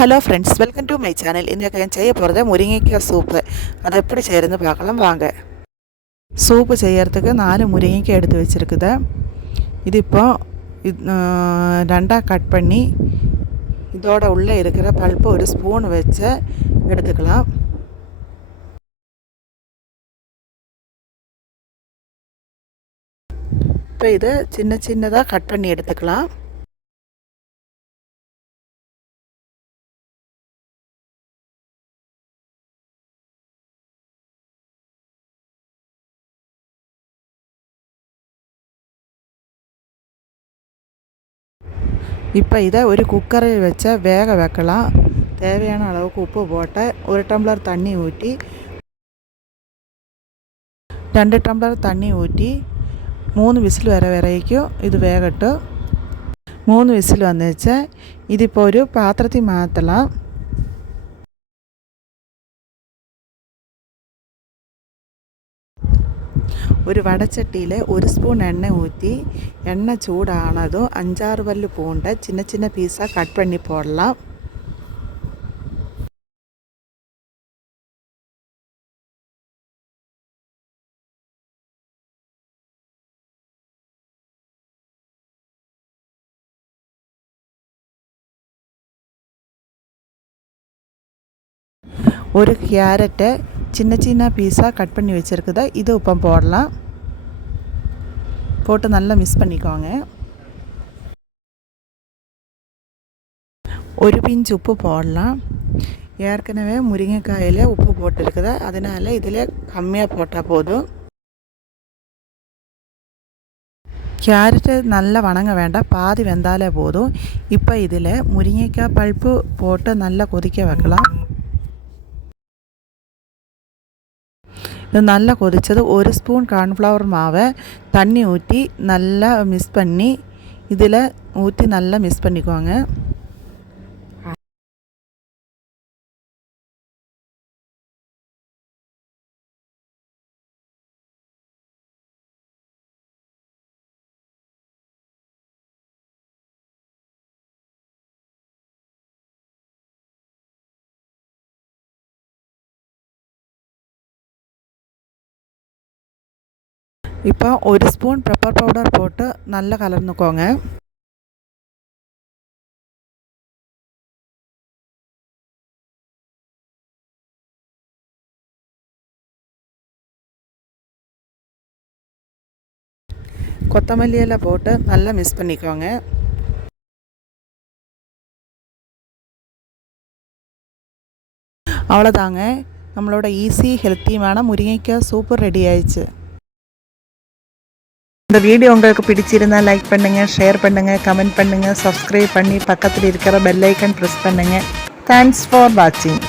Hello friends, welcome to my channel. இன்றைக்கி நான் செய்ய போகிறது முருங்கைக்காய் சூப்பு. அதை எப்படி செய்யறதுன்னு பார்க்கலாம் வாங்க. சூப்பு செய்யறதுக்கு 4 முருங்கைக்காய் எடுத்து வச்சுருக்குது. இது இப்போ ரெண்டாக கட் பண்ணி இதோட உள்ளே இருக்கிற பல்ப்பு ஒரு ஸ்பூன் வச்சு எடுத்துக்கலாம். இப்போ இதை சின்ன சின்னதாக கட் பண்ணி எடுத்துக்கலாம். இப்போ இதை ஒரு குக்கரில் வச்ச வேக வைக்கலாம். தேவையான அளவுக்கு உப்பு போட்டு 1 டம்ளர் தண்ணி ஊற்றி 2 டம்ளர் தண்ணி ஊற்றி 3 விசில் வர வரைக்கும் இது வேகட்டும். 3 விசில் வந்துச்சு. இது இப்போ ஒரு பாத்திரத்தை மாற்றலாம். ஒரு வடைச்சட்டியில் 1 ஸ்பூன் எண்ணெய் ஊற்றி எண்ணெய் சூடானதும் 5-6 பல்லு பூண்டை சின்ன சின்ன பீஸாக கட் பண்ணி போடலாம். ஒரு கேரட்டை சின்ன சின்ன பீஸாக கட் பண்ணி வச்சுருக்குது. இது இப்போ போடலாம். போட்டு நல்லா மிக்ஸ் பண்ணிக்கோங்க. ஒரு பிஞ்ச் உப்பு போடலாம். ஏற்கனவே முருங்கைக்காயில் உப்பு போட்டுருக்குது, அதனால் இதில் கம்மியாக போட்டால் போதும். கேரட்டு நல்லா வணங்க வேண்டாம், பாதி வெந்தாலே போதும். இப்போ இதில் முருங்கைக்காய் பல்ப்பு போட்டு நல்லா கொதிக்க வைக்கலாம். இது நல்லா கொதித்தது 1 ஸ்பூன் கார்ன்ஃப்ளவர் மாவை தண்ணி ஊற்றி நல்லா மிக்ஸ் பண்ணி இதில் ஊற்றி நல்லா மிக்ஸ் பண்ணிக்கோங்க. இப்போ 1 ஸ்பூன் பெப்பர் பவுடர் போட்டு நல்லா கலந்துக்கோங்க. கொத்தமல்லி இலை போட்டு நல்லா மிக்ஸ் பண்ணிக்கோங்க. அவ்வளோதாங்க, நம்மளோட ஈஸி ஹெல்த்தியான முருங்கைக்காய் சூப்பர் ரெடி ஆயிடுச்சு. இந்த வீடியோ உங்களுக்கு பிடிச்சிருந்தால் லைக் பண்ணுங்கள், ஷேர் பண்ணுங்கள், கமெண்ட் பண்ணுங்கள், சப்ஸ்கிரைப் பண்ணி பக்கத்தில் இருக்கிற பெல் ஐக்கன் ப்ரெஸ் பண்ணுங்கள். தேங்க்ஸ் ஃபார் வாட்சிங்.